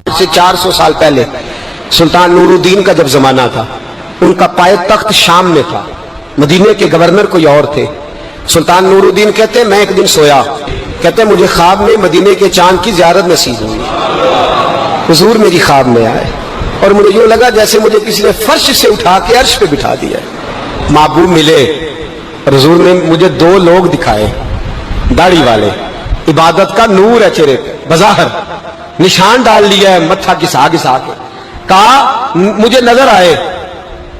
سے 400 سال پہلے سلطان نورالدین کا جب زمانہ تھا، ان کا پائے تخت شام میں تھا، مدینے کے گورنر کوئی اور تھے۔ سلطان نورالدین کہتے ہیں میں ایک دن سویا، کہتے ہیں مجھے خواب میں مدینے کے چاند کی زیارت نصیب ہوئی، حضور میری خواب میں آئے اور مجھے یوں لگا جیسے مجھے کسی نے فرش سے اٹھا کے عرش پہ بٹھا دیا۔ محبوب ملے اور حضور نے مجھے دو لوگ دکھائے، داڑھی والے، عبادت کا نور ہے چہرے پہ، بظاہر نشان ڈال لیا ہے متھا گھسا گھسا کے، کہا مجھے نظر آئے۔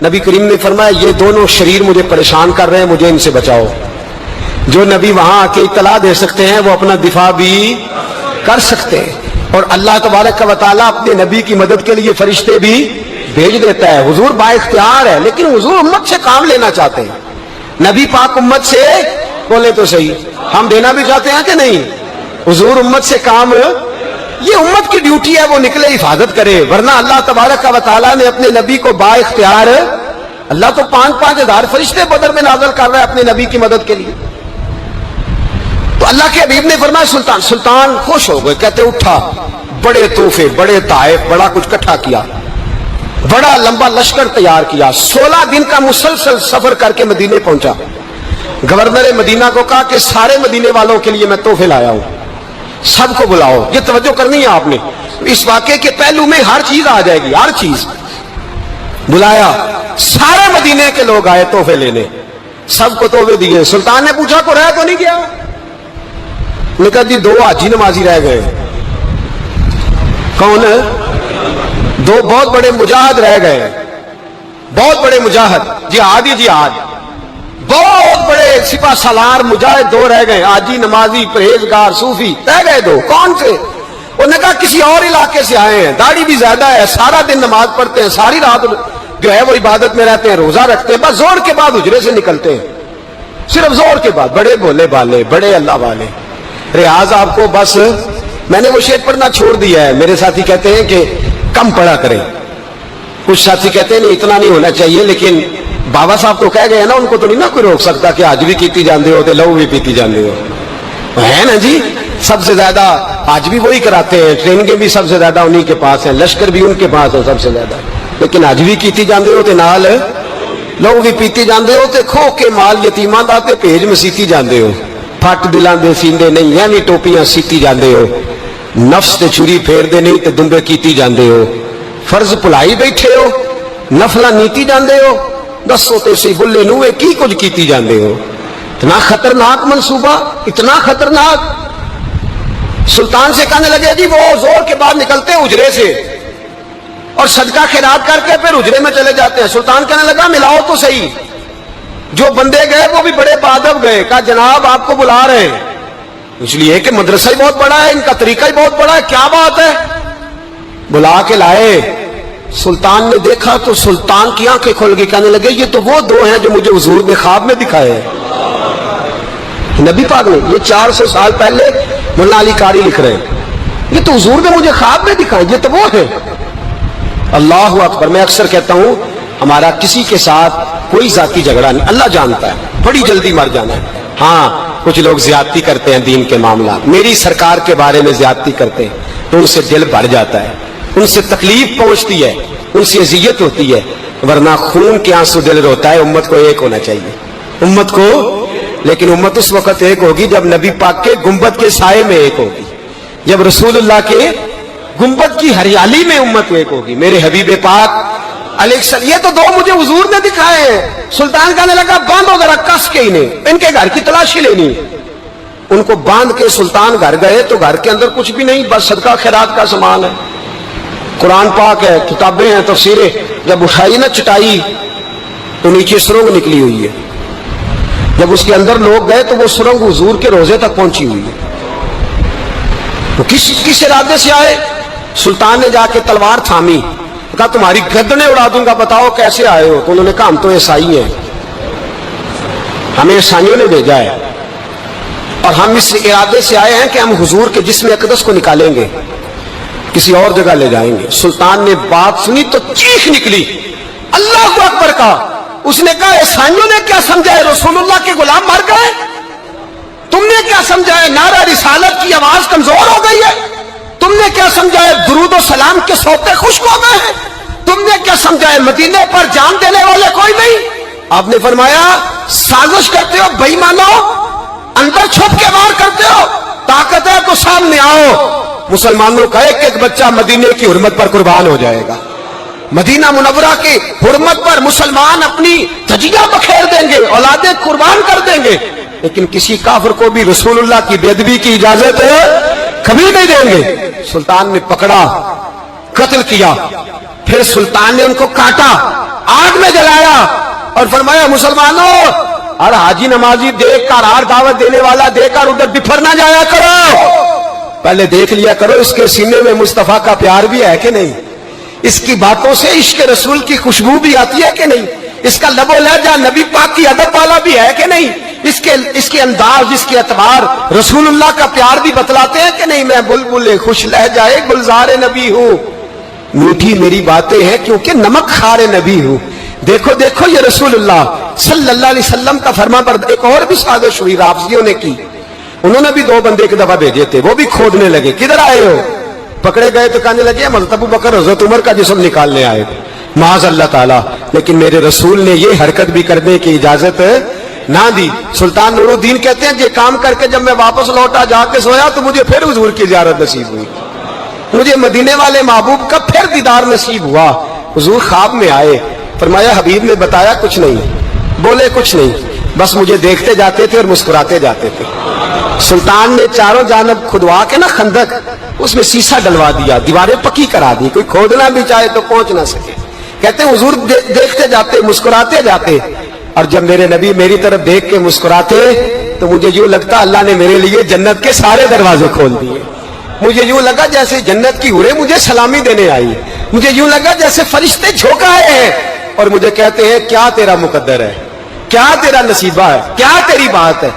نبی کریم نے فرمایا یہ دونوں شریر مجھے پریشان کر رہے ہیں، مجھے ان سے بچاؤ۔ جو نبی وہاں آ کے اطلاع دے سکتے ہیں وہ اپنا دفاع بھی کر سکتے ہیں، اور اللہ تبارک و تعالیٰ اپنے نبی کی مدد کے لیے فرشتے بھی بھیج دیتا ہے۔ حضور با اختیار ہے، لیکن حضور امت سے کام لینا چاہتے ہیں۔ نبی پاک امت سے بولے تو صحیح، ہم دینا بھی چاہتے ہیں کہ نہیں؟ حضور امت سے کام، یہ امت کی ڈیوٹی ہے وہ نکلے حفاظت کرے، ورنہ اللہ تبارک و تعالیٰ نے اپنے نبی کو با اختیار، اللہ تو 5,000 فرشتے بدر میں نازل کر رہا ہے اپنے نبی کی مدد کے لیے۔ تو اللہ کے حبیب نے فرمایا سلطان خوش ہو گئے، کہتے اٹھا، بڑے تحفے، بڑے تحائف، بڑا کچھ اکٹھا کیا، بڑا لمبا لشکر تیار کیا، 16 دن کا مسلسل سفر کر کے مدینے پہنچا۔ گورنر مدینہ کو کہا کہ سارے مدینے والوں کے لیے میں تحفے لایا ہوں، سب کو بلاؤ۔ یہ توجہ کرنی ہے آپ نے، اس واقعے کے پہلو میں ہر چیز آ جائے گی، ہر چیز۔ بلایا، سارے مدینے کے لوگ آئے تحفے لینے، سب کو تحفے دیے۔ سلطان نے پوچھا کو رہ تو نہیں گیا؟ نے کہا جی 2 حاجی نمازی رہ گئے۔ کون؟ 2 بہت بڑے مجاہد رہ گئے، بہت بڑے مجاہد، جہاد ہی جہاد، بہت بڑے سپاہ سالار مجاہد 2 رہ گئے، حاجی نمازی پرہیزگار صوفی رہ گئے 2۔ کون سے؟ انہوں نے کہا کسی اور علاقے سے آئے ہیں، داڑھی بھی زیادہ ہے، سارا دن نماز پڑھتے ہیں، ساری رات جو ہے وہ عبادت میں رہتے ہیں، روزہ رکھتے ہیں، بس زور کے بعد حجرے سے نکلتے ہیں، صرف زور کے بعد، بڑے بھولے بھالے، بڑے اللہ والے۔ ریاض آپ کو بس میں نے وہ شعر پڑھنا چھوڑ دیا ہے، میرے ساتھی کہتے ہیں کہ کم پڑھا کریں، کچھ ساتھی کہتے ہیں نہیں اتنا نہیں ہونا چاہیے، لیکن بابا صاحب تو کہہ گئے ہیں نا، ان کو تو نہیں نا کوئی روک سکتا کہ آج بھی کیتی جاندے ہو تو لہو بھی پیتی جاندے ہو، ہے نا جی؟ سب سے زیادہ آج بھی وہی کراتے ہیں، ٹریننگیں بھی سب سے زیادہ انہی کے پاس ہیں، لشکر بھی ان کے پاس ہے سب سے زیادہ، لیکن آج بھی کیتی جاندے ہو تو نال لہو بھی پیتی جاندے ہو، تے کھو کے مال یتیماں دا تے بھیج مسیتی جاندے ہو، پھٹ دلاں دے سیندے نہیں، یعنی ٹوپیاں سیتی جاندے ہو، نفس تے چھری پھیر دے نہیں تے دمبے کیتی جاندے ہو، فرض بھلائی بیٹھے ہو، نفلاں نیتی جاندے ہو، دسو تے سی بلے نوے کی کچھ کیتی جاندے ہو۔ اتنا خطرناک منصوبہ، اتنا خطرناک۔ سلطان سے کہنے لگے جی وہ زور کے بعد نکلتے ہیں حجرے سے اور صدقہ خیرات کر کے پھر حجرے میں چلے جاتے ہیں۔ سلطان کہنے لگا ملاؤ تو صحیح، جو بندے گئے وہ بھی بڑے بادب گئے، کہا جناب آپ کو بلا رہے ہیں، اس لیے کہ مدرسہ ہی بہت بڑا ہے، ان کا طریقہ ہی بہت بڑا ہے، کیا بات ہے؟ بلا کے لائے۔ سلطان نے دیکھا تو سلطان کی آنکھیں کھل گئی، کہنے لگے یہ تو وہ 2 ہیں جو مجھے حضور نے خواب میں دکھائے ہیں۔ نبی پاک نے یہ 400 سال پہلے مولانا علی قاری لکھ رہے ہیں، یہ تو حضور نے مجھے خواب میں دکھائے، یہ تو وہ ہے۔ اللہ اکبر۔ میں اکثر کہتا ہوں ہمارا کسی کے ساتھ کوئی ذاتی جھگڑا نہیں، اللہ جانتا ہے، بڑی جلدی مر جانا ہے۔ ہاں کچھ لوگ زیادتی کرتے ہیں دین کے معاملات، میری سرکار کے بارے میں زیادتی کرتے ہیں تو ان سے دل بھر جاتا ہے، ان سے تکلیف پہنچتی ہے، ان سے اذیت ہوتی ہے، ورنہ خون کے آنسو دل روتا ہے۔ امت کو ایک ہونا چاہیے، امت کو، لیکن امت اس وقت ایک ہوگی جب نبی پاک کے گنبد کے سائے میں ایک ہوگی، جب رسول اللہ کے گنبد کی ہریالی میں امت ایک ہوگی۔ میرے حبیب پاک علیہ السلام، یہ تو 2 مجھے حضور نے دکھائے ہیں۔ سلطان کہنے لگا باندھو ذرا کس کے انہیں، ان کے گھر کی تلاشی لینی۔ ان کو باندھ کے سلطان گھر گئے تو گھر کے اندر کچھ بھی نہیں، بس صدقہ خیرات کا سامان ہے، قرآن پاک ہے، کتابیں ہیں، تفسیریں۔ جب اٹھائی نا چٹائی تو نیچے سرنگ نکلی ہوئی ہے، جب اس کے اندر لوگ گئے تو وہ سرنگ حضور کے روزے تک پہنچی ہوئی ہے۔ تو کس ارادے سے آئے؟ سلطان نے جا کے تلوار تھامی، کہا تمہاری گردنیں اڑا دوں گا، بتاؤ کیسے آئے ہو؟ تو انہوں نے کہا ہم تو عیسائی ہیں، ہمیں عیسائیوں نے بھیجا ہے اور ہم اس ارادے سے آئے ہیں کہ ہم حضور کے جسم اقدس کو نکالیں گے، کسی اور جگہ لے جائیں گے۔ سلطان نے بات سنی تو چیخ نکلی، اللہ اکبر کہا۔ اس نے کہا عیسائیوں نے کیا سمجھا ہے رسول اللہ کے غلام مر گئے؟ تم نے کیا سمجھا ہے نعرہ رسالت کی آواز کمزور ہو گئی ہے؟ تم نے کیا سمجھا ہے درود و سلام کے سوتے خشک ہو گئے ہیں؟ تم نے کیا سمجھا ہے مدینے پر جان دینے والے کوئی نہیں؟ آپ نے فرمایا سازش کرتے ہو بے ایمانو، اندر چھپ کے وار کرتے ہو، طاقت ہے تو سامنے آؤ۔ مسلمانوں کا ایک ایک بچہ مدینے کی حرمت پر قربان ہو جائے گا، مدینہ منورہ کی حرمت پر مسلمان اپنی تجیہ بکھیر دیں گے، اولادیں قربان کر دیں گے، لیکن کسی کافر کو بھی رسول اللہ کی بے ادبی کی اجازت کبھی نہیں دیں گے۔ سلطان نے پکڑا، قتل کیا، پھر سلطان نے ان کو کاٹا، آگ میں جلایا اور فرمایا مسلمانوں اور حاجی نمازی دیکھ کر، ہار دعوت دینے والا دیکھ کر ادھر بفر نہ جایا کرو، پہلے دیکھ لیا کرو اس کے سینے میں مصطفیٰ کا پیار بھی ہے کہ نہیں، اس کی باتوں سے عشق رسول کی خوشبو بھی آتی ہے کہ نہیں، اس کا لب و لہجہ نبی پاک کی ادب والا بھی ہے کہ نہیں، اس کے انداز، اس کے اعتبار رسول اللہ کا پیار بھی بتلاتے ہیں کہ نہیں۔ میں بلبل خوش لہجہ گلزار نبی ہوں، میٹھی میری باتیں ہیں کیونکہ نمک خار نبی ہوں۔ دیکھو دیکھو یہ رسول اللہ صلی اللہ علیہ وسلم کا فرما بردار۔ ایک اور بھی سازش ہوئی رافضیوں نے کی، انہوں نے بھی 2 بندے ایک دفعہ بھیجے تھے، وہ بھی کھودنے لگے، کدھر آئے ہو؟ پکڑے گئے تو کہنے لگے حضرت ابو بکر حضرت عمر کا جسم نکالنے آئے تھے، معاذ اللہ تعالیٰ، لیکن میرے رسول نے یہ حرکت بھی کرنے کی اجازت نہ دی۔ سلطان نور الدین کہتے ہیں یہ کام کر کے جب میں واپس لوٹا جا کے سویا تو مجھے پھر حضور کی زیارت نصیب ہوئی، مجھے مدینے والے محبوب کا پھر دیدار نصیب ہوا۔ حضور خواب میں آئے، فرمایا حبیب نے بتایا کچھ نہیں، بولے کچھ نہیں، بس مجھے دیکھتے جاتے تھے اور مسکراتے جاتے تھے۔ سلطان نے چاروں جانب کھدوا کے نا خندق، اس میں سیسا ڈلوا دیا، دیواریں پکی کرا دی، کوئی کھودنا بھی چاہے تو پہنچ نہ سکے۔ کہتے ہیں حضور دیکھتے جاتے، مسکراتے جاتے، اور جب میرے نبی میری طرف دیکھ کے مسکراتے تو مجھے یوں لگتا اللہ نے میرے لیے جنت کے سارے دروازے کھول دیے۔ مجھے یوں لگا جیسے جنت کی حوریں مجھے سلامی دینے آئی، مجھے یوں لگا جیسے فرشتے جھونکا آئے ہیں اور مجھے کہتے ہیں کیا تیرا مقدر ہے، کیا تیرا نصیبہ ہے، کیا تیری بات ہے۔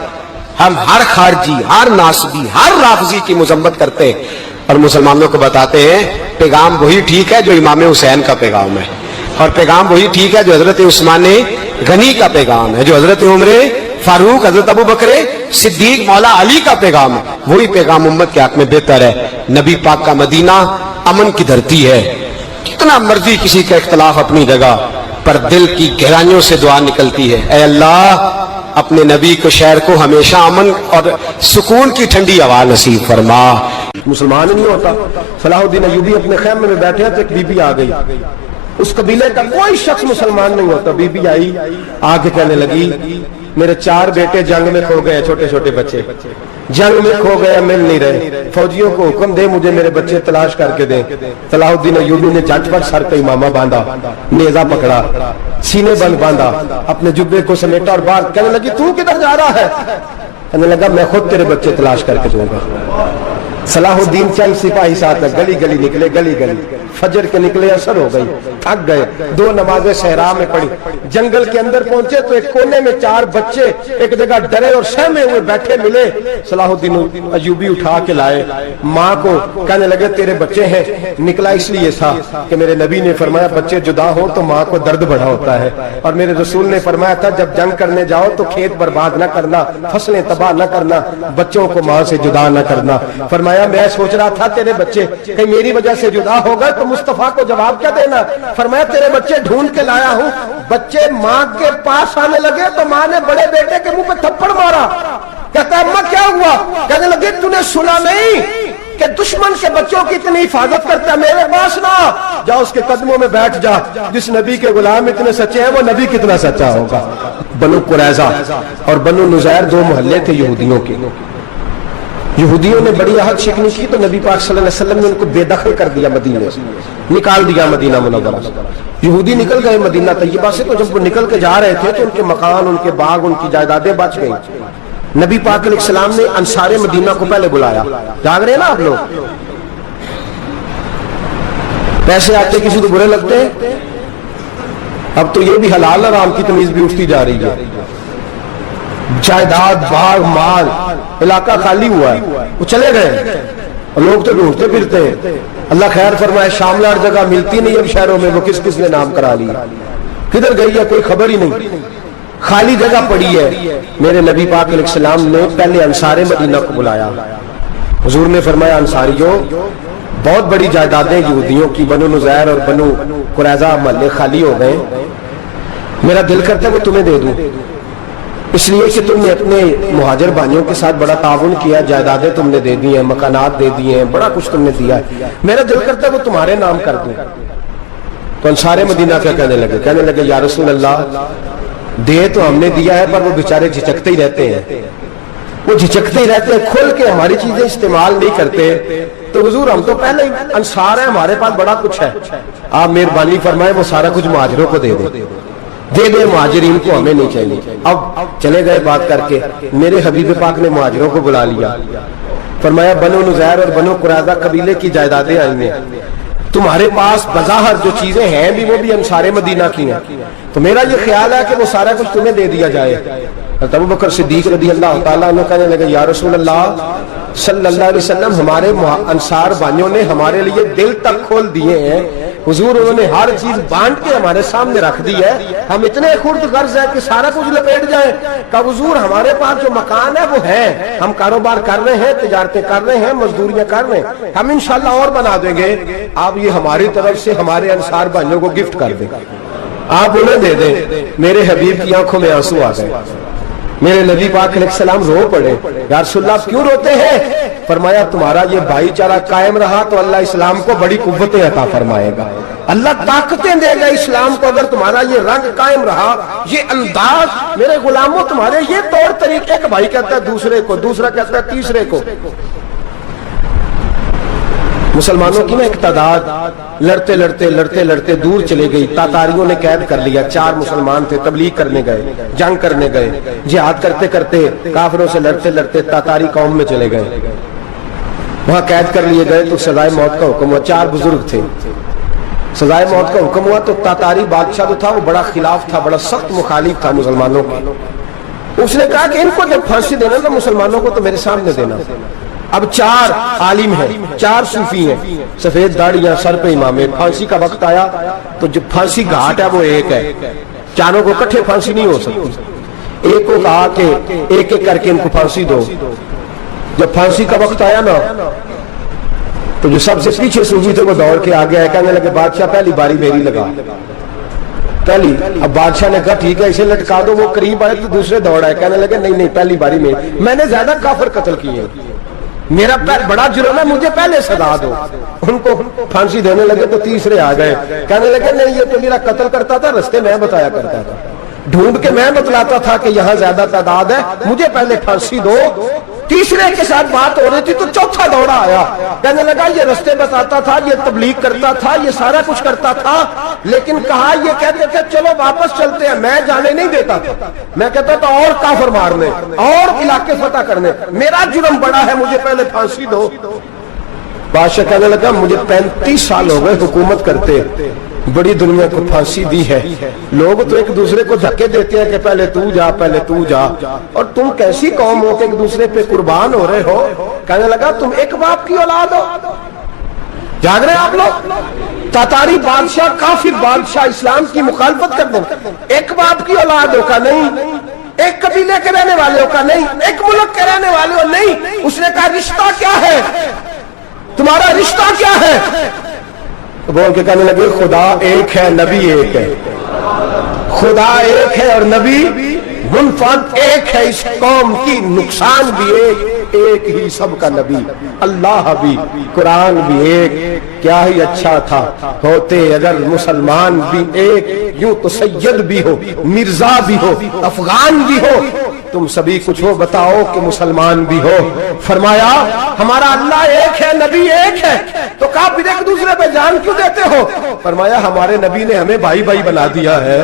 ہم ہر خارجی، ہر ناسبی، ہر رافضی کی مذمت کرتے ہیں اور مسلمانوں کو بتاتے ہیں پیغام وہی ٹھیک ہے جو امام حسین کا پیغام ہے، اور پیغام وہی ٹھیک ہے جو حضرت عثمان غنی کا پیغام ہے، جو حضرت عمر فاروق، حضرت ابو بکر صدیق، مولا علی کا پیغام ہے، وہی پیغام امت کے حق میں بہتر ہے۔ نبی پاک کا مدینہ امن کی دھرتی ہے، کتنا مرضی کسی کا اختلاف اپنی جگہ، پر دل کی گہرائیوں سے دعا نکلتی ہے، اے اللہ اپنے نبی کو شہر کو ہمیشہ امن اور سکون کی ٹھنڈی ہوا نصیب فرما۔ مسلمان نہیں ہوتا۔ صلاح الدین ایوبی اپنے خیمے میں بیٹھے تو ایک بی بی آ گئی، اس قبیلے کا کوئی شخص مسلمان نہیں ہوتا۔ بی بی آئی، آگے کہنے لگی میرے 4 بیٹے جنگ میں کھو گئے، چھوٹے چھوٹے بچے جنگ میں کھو گئے، مل نہیں رہے، فوجیوں کو حکم دے مجھے میرے بچے تلاش کر کے دیں۔ صلاح الدین ایوبی نے جھٹ پٹ سر پہ امامہ باندھا، نیزہ پکڑا، سینے بند باندھا، اپنے جبے کو سمیٹا اور باہر کہنے لگی تو کدھر جا رہا ہے؟ کہنے لگا میں خود تیرے بچے تلاش کر کے دوں گا۔ صلاح الدین چند سپاہی ساتھ گلی گلی نکلے، گلی گلی فجر کے نکلے، اثر ہو گئی، تھک گئے، 2 نمازیں صحرا میں پڑھی، جنگل کے اندر پہنچے تو ایک کونے میں 4 بچے ایک جگہ ڈرے اور سہمے ہوئے بیٹھے ملے۔ صلاح الدین ایوبی اٹھا کے لائے، ماں کو کہنے لگے تیرے بچے ہیں۔ نکلا اس لیے تھا کہ میرے نبی نے فرمایا بچے جدا ہو تو ماں کو درد بڑا ہوتا ہے، اور میرے رسول نے فرمایا تھا جب جنگ کرنے جاؤ تو کھیت برباد نہ کرنا، فصلیں تباہ نہ کرنا، بچوں کو ماں سے جدا نہ کرنا۔ فرمایا میں سوچ رہا تھا تیرے بچے کہیں میری وجہ سے جدا ہو گئے تو مصطفیٰ کو جواب کیا دینا۔ فرمایا تیرے بچے ڈھونڈ کے لایا ہوں۔ بچے ماں کے پاس آنے لگے تو ماں نے بڑے بیٹے کے منہ پہ تھپڑ مارا۔ کہتا اماں کیا ہوا؟ کہنے لگے تو نے سنا نہیں کہ دشمن کے بچوں کی اتنی حفاظت کرتا ہے، میرے پاس نہ جا، اس کے قدموں میں بیٹھ جا، جس نبی کے غلام اتنے سچے ہیں وہ نبی کتنا سچا ہوگا۔ بنو قریظہ اور بنو نذیر 2 محلے تھے یہودیوں کے۔ یہودیوں نے بڑی عہد شکنی کی تو نبی پاک صلی اللہ علیہ وسلم نے ان کو بے دخل کر دیا، مدینے سے نکال دیا، مدینہ منورہ سے۔ یہودی نکل گئے مدینہ طیبہ سے، تو جب وہ نکل کے جا رہے تھے تو ان کے مکان، ان کے باغ، ان کی جائیدادیں بچ گئیں۔ نبی پاک علیہ السلام نے انصار مدینہ کو پہلے بلایا، جاگ رہے ہیں نا آپ لوگ، پیسے آتے کسی کو برے لگتے ہیں، اب تو یہ بھی حلال حرام کی تمیز بھی اٹھتی جا رہی ہے۔ جائیداد، باغ، مال، علاقہ خالی ہوا ہے، وہ چلے گئے، لوگ تو ڈھونڈتے پھرتے ہیں۔ اللہ خیر فرمائے، شامل ہر جگہ ملتی نہیں اب شہروں میں، وہ کس کس نے نام کرا لیا، کدھر گئی ہے کوئی خبر ہی نہیں، خالی جگہ پڑی ہے۔ میرے نبی پاک علیہ السلام نے پہلے انصار مدینہ کو بلایا، حضور نے فرمایا انصاریوں بہت بڑی جائیدادیں یہودیوں کی بنو نزیر اور بنو قریظہ محلے خالی ہو گئے. میرا دل کرتا ہے وہ تمہیں دے دوں، اس لیے کہ تم نے اپنے مہاجر بھائیوں کے ساتھ بڑا تعاون کیا، جائیدادیں تم نے دے دی ہیں، مکانات دے دیے ہیں، بڑا کچھ تم نے دیا ہے، میرا دل کرتا ہے وہ تمہارے نام کر دوں. تو انصار مدینہ کیا کہنے لگے یا رسول اللہ دے تو ہم نے دیا ہے پر وہ بیچارے جھجکتے ہی رہتے ہیں، وہ جھجکتے ہی رہتے ہیں، کھل کے ہماری چیزیں استعمال نہیں کرتے. تو حضور ہم تو پہلے ہی انصار ہیں، ہمارے پاس بڑا کچھ ہے، آپ مہربانی فرمائیں وہ سارا کچھ مہاجروں کو دے دے مہاجرین کو، ہمیں نہیں چاہیے. اب چلے گئے بات کر کے، میرے حبیب پاک نے مہاجروں کو بلا لیا، فرمایا بنو نزیر اور بنو قریظہ قبیلے کی جائیدادیں آئی ہیں، تمہارے پاس بظاہر جو چیزیں ہیں بھی وہ بھی انصار مدینہ کی ہیں، تو میرا یہ خیال ہے کہ وہ سارا کچھ تمہیں دے دیا جائے. حضرت ابوبکر صدیق رضی اللہ تعالیٰ عنہ کہنے لگے یا رسول اللہ صلی اللہ علیہ وسلم ہمارے انصار بھائیوں نے ہمارے لیے دل تک کھول دیے ہیں، حضور انہوں نے ہر چیز بانٹ کے ہمارے سامنے رکھ دی ہے، ہم اتنے خرد غرض ہیں کہ سارا کچھ لپیٹ جائیں. کہ حضور ہمارے پاس جو مکان ہے وہ ہے، ہم کاروبار کر رہے ہیں، تجارتیں کر رہے ہیں، مزدوریاں کر رہے ہیں، ہم انشاءاللہ اور بنا دیں گے، آپ یہ ہماری طرف سے ہمارے انصار بھائیوں کو گفٹ کر دیں، آپ انہیں دے دیں. میرے حبیب کی آنکھوں میں آنسو آ گئے، میرے نبی پاک علیہ السلام رو پڑے، یا رسول اللہ کیوں روتے ہیں؟ فرمایا تمہارا یہ بھائی چارہ قائم رہا تو اللہ اسلام کو بڑی قوتیں عطا فرمائے گا، اللہ طاقتیں دے گا اسلام کو، اگر تمہارا یہ رنگ قائم رہا، یہ انداز. میرے غلاموں تمہارے یہ طور طریقے، ایک بھائی کہتا ہے دوسرے کو، دوسرا کہتا ہے تیسرے کو. مسلمانوں کی نا ایک تعداد لڑتے دور چلے گئی، تاتاریوں نے قید کر لیا، 4 مسلمان تھے، تبلیغ کرنے گئے، جنگ کرنے گئے، جہاد کرتے کرتے کافروں سے لڑتے تاتاری قوم میں چلے گئے، وہاں قید کر لیے گئے. تو سزائے موت کا حکم ہوا، 4 بزرگ تھے، سزائے موت کا حکم ہوا. تو تاتاری بادشاہ جو تھا وہ بڑا خلاف تھا، بڑا سخت مخالف تھا مسلمانوں کا. اس نے کہا کہ ان کو جب پھانسی دینا تو مسلمانوں کو تو میرے سامنے دینا. اب 4 عالم ہیں، 4 صوفی ہیں، سفید داڑیاں، سر پہ امامے. پھانسی کا وقت آیا تو جو پھانسی گھاٹ ہے وہ ایک ہے، چاروں کو اکٹھے پھانسی نہیں ہو سکتی. ایک کو کہا کہ ایک ایک کر کے ان کو پھانسی دو. جب پھانسی کا وقت آیا نا تو جو سب سے پیچھے صوفی تھے وہ دوڑ کے آگے آئے، کہنے لگے بادشاہ پہلی باری میری لگا پہلی. اب بادشاہ نے کہا ٹھیک ہے اسے لٹکا دو. وہ قریب آئے تو دوسرے دوڑ آئے، کہنے لگے نہیں پہلی باری میں نے زیادہ کافر قتل کیے، میرا بڑا جرم ہے، مجھے پہلے سزا دو. ان کو پھانسی دینے لگے تو تیسرے آ گئے، کہنے لگے نہیں یہ تو میرا قتل کرتا تھا، رستے میں بتایا کرتا تھا، ڈھونڈ کے میں بتلاتا تھا کہ یہاں زیادہ تعداد ہے، مجھے پہلے پھانسی دو. تیسرے کے ساتھ بات ہو رہی تھی تو چوتھا دوڑا آیا، کہنے لگا یہ رستے بتاتا تھا، یہ تبلیغ کرتا تھا، یہ سارا کچھ کرتا تھا، لیکن کہا یہ کہتے تھے چلو واپس چلتے ہیں، میں جانے نہیں دیتا تھا، میں کہتا تھا اور کافر مارنے اور علاقے فتح کرنے، میرا جرم بڑا ہے، مجھے پہلے پھانسی دو. بادشاہ کہنے لگا مجھے 35 سال ہو گئے حکومت کرتے، بڑی دنیا کو پھانسی دی ہے، لوگ تو ایک دوسرے کو دھکے دیتے ہیں کہ پہلے تو جا، اور تم کیسی قوم ہو کہ ایک دوسرے پہ قربان ہو رہے ہو. کہنے لگا تم ایک باپ کی اولاد ہو. جاگ رہے آپ لوگ؟ تاتاری بادشاہ، کافر بادشاہ، اسلام کی مخالفت کر دیں، ایک باپ کی اولاد ہو کا نہیں، ایک قبیلے کے رہنے والے ہو کا نہیں، ایک ملک کے رہنے والے ہو نہیں. اس نے کہا رشتہ کیا ہے تمہارا، رشتہ کیا ہے؟ بول کے کہنے لگے خدا ایک ہے، نبی ایک ہے، خدا ایک ہے اور نبی منفرد ایک ہے، اس قوم کی نقصان بھی ایک ہی سب کا نبی، اللہ بھی، قرآن بھی ایک. کیا ہی اچھا تھا ہوتے اگر مسلمان بھی ایک، یوں تو سید بھی ہو، مرزا بھی ہو، افغان بھی ہو، تم سبھی کچھ ہو، بتاؤ کہ مسلمان بھی ہو. فرمایا ہمارا اللہ ایک ہے، نبی ایک ہے. تو کہا پھر ایک دوسرے پہ جان کیوں دیتے ہو؟ فرمایا ہمارے نبی نے ہمیں بھائی بنا دیا ہے،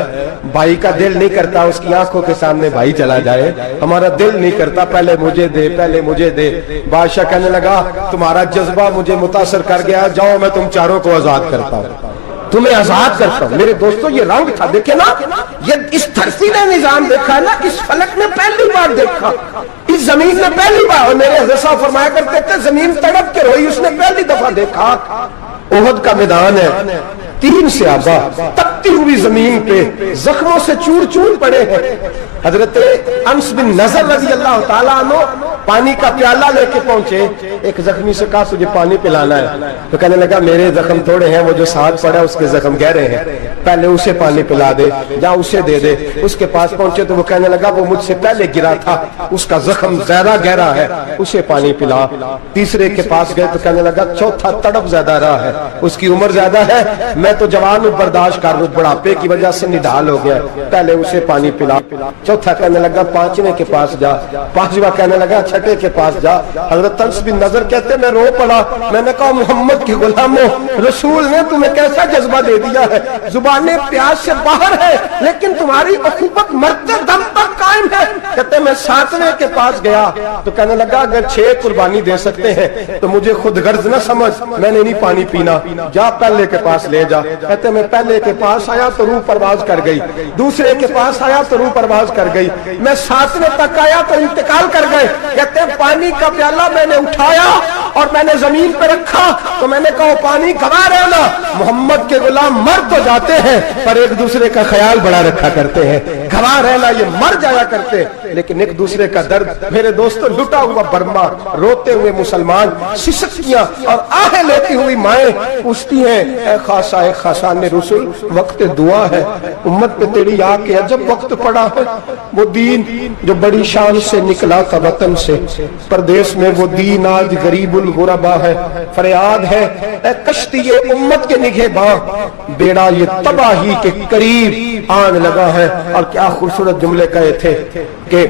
بھائی کا دل نہیں کرتا اس کی آنکھوں کے سامنے بھائی چلا جائے، ہمارا دل نہیں کرتا پہلے مجھے دے. بادشاہ کہنے لگا تمہارا جذبہ مجھے متاثر کر گیا، جاؤ میں تم چاروں کو آزاد کرتا ہوں، تمہیں آزاد کرتا ہوں. میرے دوستو یہ رنگ تھا، دیکھیں نا، یہ اس دھرتی نے نظام دیکھا ہے نا، اس فلک نے پہلی بار دیکھا، اس زمین نے پہلی بار. اور میرے حضرت صاحب فرمایا کرتے تھے زمین تڑپ کے روئی، اس نے پہلی دفعہ دیکھا. احد کا میدان ہے، 3 صحابہ تپتی ہوئی زمین پہ زخموں سے چور پڑے ہیں. حضرت انس بن نضر رضی اللہ تعالیٰ عنہ پانی کا پیالہ لے کے پہنچے، ایک زخمی سے کہا تجھے پانی پلانا ہے، تو کہنے لگا میرے زخم تھوڑے ہیں، وہ جو ساتھ پڑا ہے اس کے زخم گہرے ہیں، پہلے اسے پانی پلا دے، جا اسے دے دے۔ اس کے پاس پہنچے تو وہ کہنے لگا وہ مجھ سے پہلے گرا تھا، اس کا زخم زیادہ گہرا ہے، اسے پانی پلا۔ تیسرے کے پاس گئے تو کہنے لگا چوتھا تڑپ زیادہ رہا ہے، اس کی عمر زیادہ ہے، میں تو جوان ہوں، برداشت کر لوں، بڑھاپے کی وجہ سے نڈھال ہو گیا، پہلے اسے پانی پلا۔ چوتھا کہنے لگا پانچویں کے پاس جا، پانچواں کہنے لگا چھٹے کے پاس جا۔ حضرت انس بن نضر کہتے میں رو پڑا، میں نے کہا محمد کے غلاموں، رسول نے تمہیں کیسا جذبہ دے دیا ہے، زبانیں پیاس سے باہر ہے لیکن تمہاری اخوت مرتے دم تک قائم ہے۔ کہتے میں ساتویں کے پاس گیا تو کہنے لگا اگر 6 قربانی دے سکتے ہیں تو مجھے خود غرض نہ سمجھ، میں نے نہیں پانی پینا، جا پہلے کے پاس لے جا۔ کہتے میں پہلے کے پاس آیا تو روح پرواز کر گئی، دوسرے کے پاس آیا تو روح پرواز کر گئی، میں 7ویں تک آیا تو انتقال کر گئے۔ کہتے ہیں پانی کا پیالہ میں نے اٹھایا اور میں نے زمین پہ رکھا تو میں نے کہا پانی گھما رہنا، محمد کے غلام مر تو جاتے ہیں پر ایک دوسرے کا خیال بڑا رکھا کرتے ہیں، گھما رہنا یہ مر جایا کرتے لیکن ایک دوسرے کا درد۔ میرے دوستو لٹا ہوا برما، روتے ہوئے مسلمان، سسکیاں اور آہیں لیتی ہوئی مائیں پوچھتی ہیں اے خاصا اے خاصان رسول، وقت دعا ہے، امت پہ تیری آ کے عجب وقت پڑا ہے۔ وہ دین جو بڑی شان سے نکلا تھا وطن سے، پردیس میں وہ دین آج غریب الغربا ہے، فریاد ہے اے کشتی امت کے نگہباں، بیڑا یہ تباہی کے قریب آن لگا ہے۔ اور کیا خوبصورت جملے کہے تھے کہ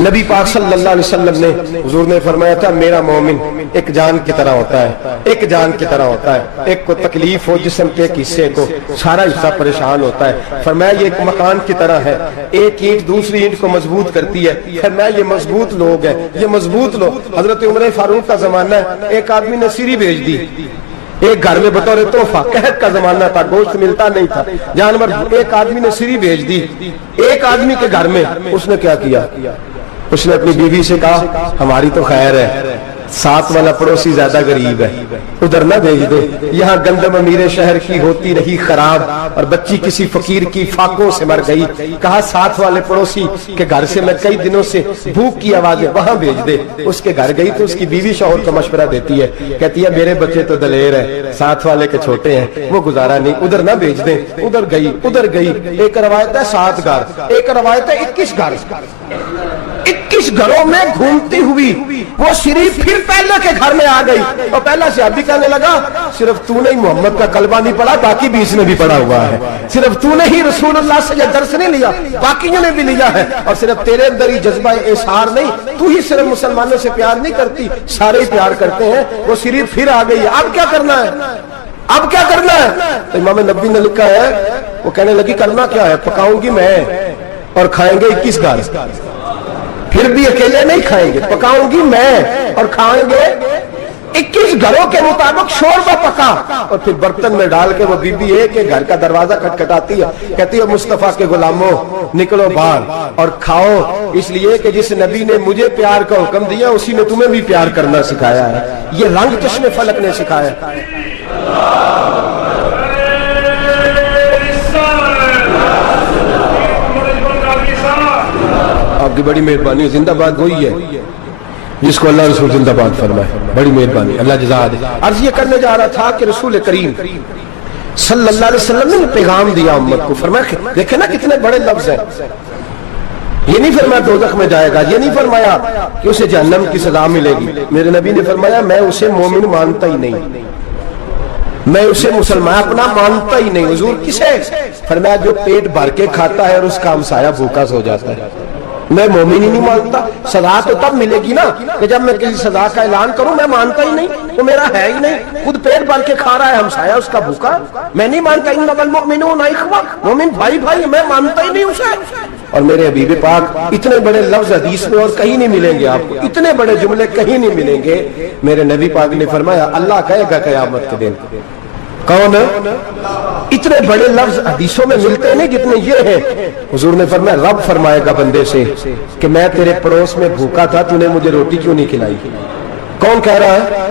نبی پاک صلی اللہ علیہ وسلم نے، حضور نے فرمایا تھا میرا مومن ایک جان کی طرح ہوتا ہے، ایک جان کی طرح ہوتا ہے، ایک کو تکلیف ہو جسم کے ایک حصے کو سارا حصہ پریشان ہوتا ہے، فرمایا یہ ایک مکان کی طرح ہے، ایک اینٹ دوسری اینٹ کو مضبوط کرتی ہے، فرمایا یہ مضبوط لوگ ہیں، یہ مضبوط لوگ۔ حضرت عمر فاروق کا زمانہ ہے، ایک آدمی نے سیری بھیج دی ایک گھر میں بطور تحفہ، قحط کا زمانہ تھا، گوشت ملتا نہیں تھا، جانور، ایک آدمی نے سیری بھیج دی ایک آدمی کے گھر میں۔ اس نے کیا کیا، اس نے اپنی بیوی سے کہا ہماری تو خیر ہے، ساتھ والا پڑوسی زیادہ غریب ہے، ادھر نہ بھیج دے، یہاں گندم امیر شہر کی ہوتی رہی خراب اور بچی کسی فقیر کی فاقوں سے مر گئی، کہا ساتھ والے پڑوسی کے گھر سے میں کئی دنوں سے بھوک کی آوازیں وہاں بھیج دے۔ اس کے گھر گئی تو اس کی بیوی شوہر کو مشورہ دیتی ہے، کہتی ہے میرے بچے تو دلیر ہیں، ساتھ والے کے چھوٹے ہیں، وہ گزارا نہیں، ادھر نہ بھیج دیں۔ ادھر گئی، ایک روایت ہے 7 گھر، ایک روایت ہے 21 گھر، 21 گھروں میں گھومتی ہوئی وہ شریف پھر پہلے کے گھر میں آ گئی اور پہلا صحابی کہنے لگا صرف تو نے ہی محمد کا کلمہ نہیں پڑھا، باقی بھی اس نے بھی پڑھا ہوا ہے، صرف تو نے ہی رسول اللہ سے یہ درس نہیں لیا، باقیوں نے بھی لیا ہے، اور صرف تیرے اندر ہی جذبہ اظہار نہیں، تو ہی صرف مسلمانوں سے پیار نہیں کرتی، سارے ہی پیار کرتے ہیں۔ وہ شریف پھر آ گئی ہے، اب کیا کرنا ہے، اب کیا کرنا ہے؟ تو امام نبی نے لکھا ہے، وہ کہنے لگی کرنا کیا ہے، پکاؤں گی میں اور کھائیں گے 21 گھر، پھر بھی اکیلے نہیں کھائیں گے، پکاؤں گی میں اور کھائیں گے 21 گھروں کے مطابق شوربہ پکا، اور پھر برتن میں ڈال کے وہ بی بی ایک گھر کا دروازہ کھٹکھٹاتی ہے، کہتی ہے مصطفیٰ کے غلاموں نکلو باہر اور کھاؤ، اس لیے کہ جس نبی نے مجھے پیار کا حکم دیا اسی نے تمہیں بھی پیار کرنا سکھایا ہے، یہ رنگ چشم فلک نے سکھایا ہے۔ آپ کی بڑی مہربانی، زندہ باد وہی ہے جس کو اللہ رسول زندہ باد فرمائے، بڑی مہربانی، اللہ جزا دے۔ عرض یہ کرنے جا رہا تھا کہ رسول کریم صلی اللہ علیہ وسلم نے پیغام دیا امت کو، فرمایا دیکھیں نا کتنے بڑے لفظ ہیں، یہ نہیں فرمایا دوزخ میں جائے گا، یہ نہیں فرمایا کہ اسے جہنم کی سزا ملے گی، میرے نبی نے فرمایا میں اسے مومن مانتا ہی نہیں، میں اسے مسلمان اپنا مانتا ہی نہیں۔ حضور کسے؟ فرمایا جو پیٹ بھر کے کھاتا ہے اور اس کا ہمسایہ بھوکا سو جاتا ہے، میں مومن ہی نہیں مانتا۔ سزا تو تب ملے گی نا کہ جب میں کسی سزا کا اعلان کروں، میں مانتا ہی نہیں، وہ میرا ہے ہی نہیں، خود پیٹ بھر کے کھا رہا ہے، ہمسایہ اس کا بھوکا، میں نہیں مانتا۔ انما المؤمنون اخوہ، مومن بھائی بھائی، میں مانتا ہی نہیں اسے۔ اور میرے حبیب پاک اتنے بڑے لفظ حدیث میں اور کہیں نہیں ملیں گے، آپ کو اتنے بڑے جملے کہیں نہیں ملیں گے۔ میرے نبی پاک نے فرمایا اللہ کہے گا قیامت کے دن، کون اتنے بڑے لفظ حدیثوں میں ملتے نہیں جتنے یہ ہیں۔ حضور نے فرمایا رب فرمائے گا بندے سے کہ میں تیرے پڑوس میں بھوکا تھا، تو نے مجھے روٹی کیوں نہیں کھلائی؟ کون کہہ رہا ہے؟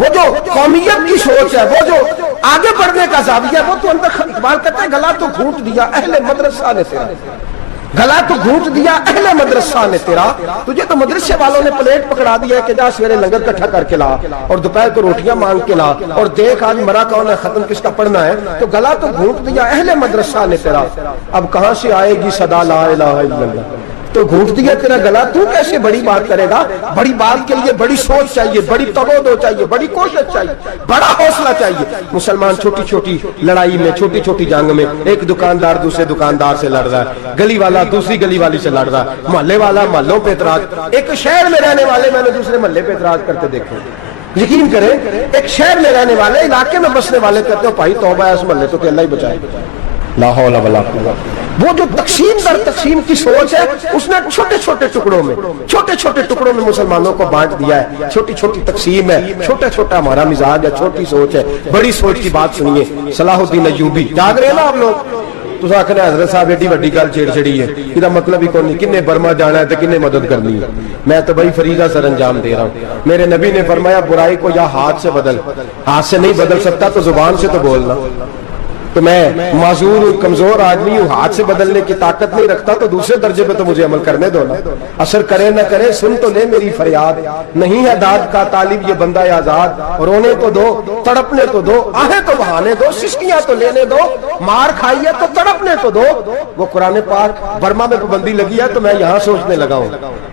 وہ جو قومیت کی سوچ ہے, وہ جو آگے بڑھنے کا زاویہ ہے, وہ تو اندر اقبال کہتا ہے گلا تو گھونٹ دیا اہل مدرسہ نے تیرا, گلا تو گھونٹ دیا اہل مدرسہ نے تیرا. تجھے تو مدرسے والوں نے پلیٹ پکڑا دیا ہے کہ جا سویرے لنگر کٹھا کر کے لا اور دوپہر کو روٹیاں مانگ کے لا اور دیکھ آج مرا کون ہے, ختم کس کا پڑھنا ہے. تو گلا تو گھونٹ دیا اہل مدرسہ نے تیرا, اب کہاں سے آئے گی صدا لا الہ الا اللہ. تو گھونٹ دیا تیرا گلا, تو کیسے بڑی بات کرے گا؟ بڑی بات کے لیے بڑی سوچ چاہیے, بڑی تبادو چاہیے, بڑی کوشش چاہیے, بڑا حوصلہ چاہیے. مسلمان چھوٹی چھوٹی لڑائی میں, چھوٹی چھوٹی جنگ میں, ایک دکاندار دوسرے دکاندار سے لڑ رہا ہے, گلی والا دوسری گلی والی سے لڑ رہا ہے, محلے والا محلوں پہ اعتراض. ایک شہر میں رہنے والے میں نے دوسرے محلے پہ اعتراض کرتے دیکھے. یقین کریں, ایک شہر میں رہنے والے, علاقے میں بسنے والے کہتے ہو بھائی توبہ ہے اس محلے تو کہ اللہ ہی بچائے. لا حول ولا قوت. وہ جو تقسیم در تقسیم کی سوچ ہے, اس نے چھوٹے چھوٹے ٹکڑوں میں, چھوٹے چھوٹے ٹکڑوں میں مسلمانوں کو بانٹ دیا ہے. چھوٹی چھوٹی تقسیم ہے, چھوٹا چھوٹا ہمارا مزاج ہے, چھوٹی سوچ ہے. بڑی سوچ کی بات سنیے, صلاح الدین ایوبی. جاگ رہے ہیں نا آپ لوگ؟ تو آخر حضرت صاحب ایڈی وڈی گل چھیڑ چھڑی ہے, یہ مطلب ہی کوئی نہیں, کنے برما جانا ہے تو کنے مدد کرنی ہے. میں تو بھائی فریضہ سر انجام دے رہا ہوں. میرے نبی نے فرمایا برائی کو یا ہاتھ سے بدل, ہاتھ سے نہیں بدل سکتا تو زبان سے تو بولنا. تو میں معذور ہوں, کمزور آدمی ہوں, ہاتھ سے بدلنے کی طاقت نہیں رکھتا, تو دوسرے درجے پہ تو مجھے عمل کرنے دو نا. اثر کرے نہ کرے سن تو لے میری فریاد, نہیں ہے داد کا طالب یہ بندہ آزاد. رونے تو دو, تڑپنے تو دو, آہیں تو بہانے دو, سسکیاں تو لینے دو, مار کھائیے تو تڑپنے تو دو. وہ قرآن پاک, برما میں پابندی لگی ہے تو میں یہاں سوچنے لگا ہوں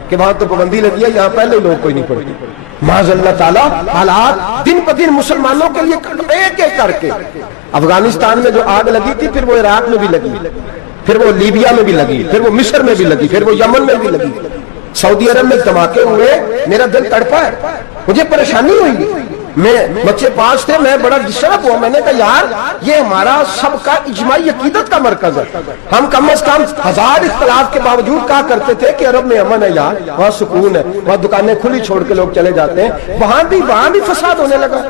کہ وہاں تو پابندی لگی ہے, یہاں پہلے لوگ کوئی نہیں پڑھتی. معاذ اللہ تعالیٰ حالات دن پہ دن مسلمانوں کے لیے ایک ایک کر کے. افغانستان میں جو آگ لگی تھی, پھر وہ عراق میں بھی لگی, پھر وہ لیبیا میں بھی لگی, پھر وہ مصر میں بھی لگی, پھر وہ یمن میں بھی لگی, سعودی عرب میں دھماکے ہوئے. میرا دل تڑپا ہے, مجھے پریشانی ہوئی. میں بچے 5 تھے, میں بڑا ڈسٹرب ہوا. میں نے کہا یار یہ ہمارا سب کا اجماعی عقیدت کا مرکز ہے. ہم کم از کم 1000 اختلاف کے باوجود کہا کرتے تھے کہ عرب میں امن ہے یار, وہاں سکون ہے, وہاں دکانیں کھلی چھوڑ کے لوگ چلے جاتے ہیں. وہاں بھی فساد ہونے لگا,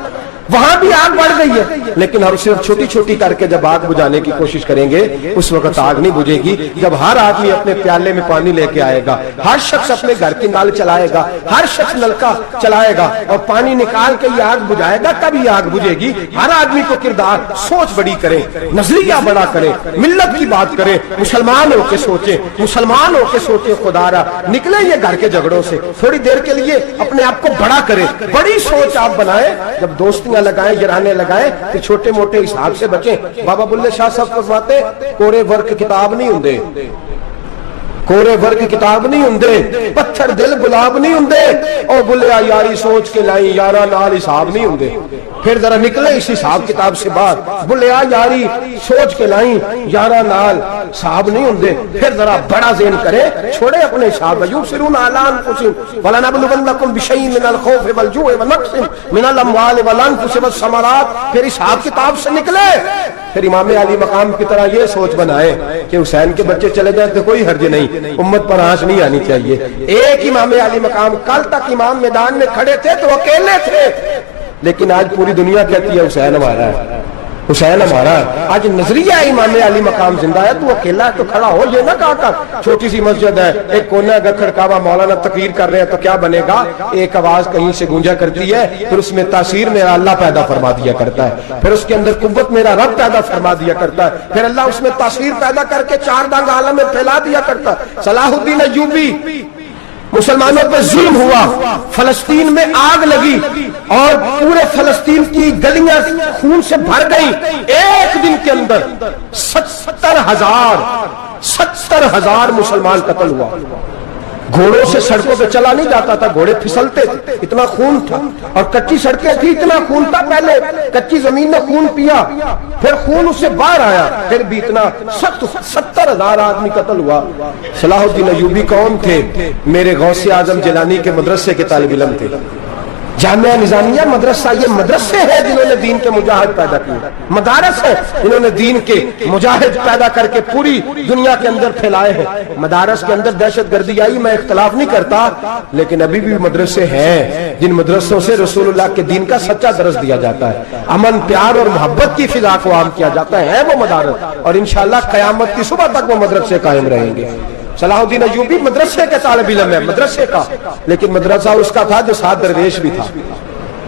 وہاں بھی آگ بڑھ گئی ہے. لیکن ہم صرف چھوٹی چھوٹی کر کے جب آگ بجھانے کی کوشش کریں گے, اس وقت آگ نہیں بجھے گی. جب ہر آدمی اپنے پیالے میں پانی لے کے آئے گا, ہر شخص اپنے گھر کی نل چلائے گا, ہر شخص نلکا چلائے گا اور پانی نکال کے یہ آگ بجھائے گا, تب یہ آگ بجھے گی. ہر آدمی کو کردار, سوچ بڑی کرے, نظریہ بڑا کرے, ملت کی بات کرے, مسلمان ہو کے سوچے, مسلمان ہو کے سوچے. خدا را نکلے یہ گھر کے جھگڑوں سے, تھوڑی دیر کے لیے اپنے آپ کو بڑا کرے, بڑی سوچ آپ بنائیں. جب دوستیاں لگائیں, جرانے لگائیں, کہ چھوٹے موٹے حساب سے بچیں. بابا بلے شاہ صاحب فرماتے کورے ورک کتاب نہیں ہوندے, کورے ورک کتاب نہیں ہوندے, پتھر دل گلاب نہیں ہوندے. او بلیا یاری سوچ کے لائی, یارا نال حساب نہیں ہوندے. پھر ذرا نکلے اس حساب کتاب سے باہر. بلیا یاری سوچ کے لائیں, یارا نال حساب نہیں ہوندے. پھر ذرا بڑا ذہن کرے, چھوڑے اپنے حساب. یبصرون علی انفسہم ولنبلونکم بشیء من الخوف والجوع ونقص من الاموال والانفس والثمرات. پھر حساب کتاب سے نکلے. پھر امام علی مقام کی طرح یہ سوچ بنائے کہ حسین کے بچے چلے جائیں تو کوئی حرج نہیں, امت پر آنچ نہیں آنی چاہیے. ایک امام علی مقام, کل تک امام میدان میں کھڑے تھے تو اکیلے تھے, لیکن آج پوری دنیا کہتی ہے حسین ہمارا ہے, حسین ہمارا ہے. آج نظریہ امام علی مقام زندہ ہے, تو اکیلا ہے تو کھڑا ہو. یہ نہ کہا کر چھوٹی سی مسجد ہے, ایک کونا کا کھڑکاوا, مولانا تقریر کر رہے ہیں تو کیا بنے گا. ایک آواز کہیں سے گونجا کرتی ہے, پھر اس میں تاثیر میرا اللہ پیدا فرما دیا کرتا ہے, پھر اس کے اندر قوت میرا رب پیدا فرما دیا کرتا ہے, پھر اللہ اس میں تاثیر پیدا کر کے 4 دانگ عالم میں پھیلا دیا کرتا ہے. صلاح الدین ایوبی, مسلمانوں پہ ظلم ہوا, فلسطین میں آگ لگی اور پورے فلسطین کی گلیاں خون سے بھر گئی. ایک دن کے اندر 70,000 مسلمان قتل ہوا. گھوڑوں سے سڑکوں پہ چلا نہیں جاتا تھا, گھوڑے پھسلتے تھے, اتنا خون تھا. اور کچی سڑکیں تھی, اتنا خون تھا. پہلے کچی زمین نے خون پیا, پھر خون اس سے باہر آیا, پھر بھی اتنا 70,000 آدمی قتل ہوا. صلاح الدین ایوبی کون تھے؟ میرے غوث اعظم جیلانی کے مدرسے کے طالب علم تھے. جامعہ نظامیہ مدرسہ, یہ مدرسے ہیں جنہوں نے دین کے مجاہد پیدا کیے, مدارس ہیں جنہوں نے دین کے مجاہد پیدا کر کے پوری دنیا کے اندر پھیلائے ہیں. مدارس کے اندر دہشت گردی آئی, میں اختلاف نہیں کرتا, لیکن ابھی بھی مدرسے ہیں جن مدرسوں سے رسول اللہ کے دین کا سچا درس دیا جاتا ہے, امن پیار اور محبت کی فضا کو عام کیا جاتا ہے وہ مدارس, اور انشاءاللہ قیامت کی صبح تک وہ مدرسے قائم رہیں گے. صلاح الدین ایوبی مدرسے کے طالب علم ہے, مدرسے کا, لیکن مدرسہ اس کا تھا جو ساتھ درویش بھی تھا.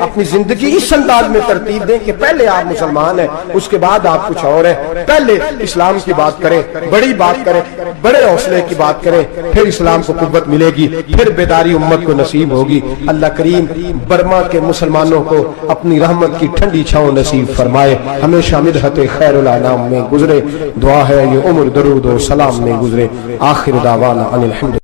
اپنی زندگی اس انداز میں ترتیب دیں کہ پہلے آپ مسلمان ہیں, اس کے بعد آپ کچھ اور ہیں. پہلے اسلام کی بات کریں, بڑی بات کریں, بڑے حوصلے کی بات کریں, پھر اسلام کو قوت ملے گی, پھر بیداری امت کو نصیب ہوگی. اللہ کریم برما کے مسلمانوں کو اپنی رحمت کی ٹھنڈی چھاؤں نصیب فرمائے, ہمیشہ مدحت خیر الانام میں گزرے. دعا ہے یہ عمر درود و سلام میں گزرے. آخر دعوانا ان الحمد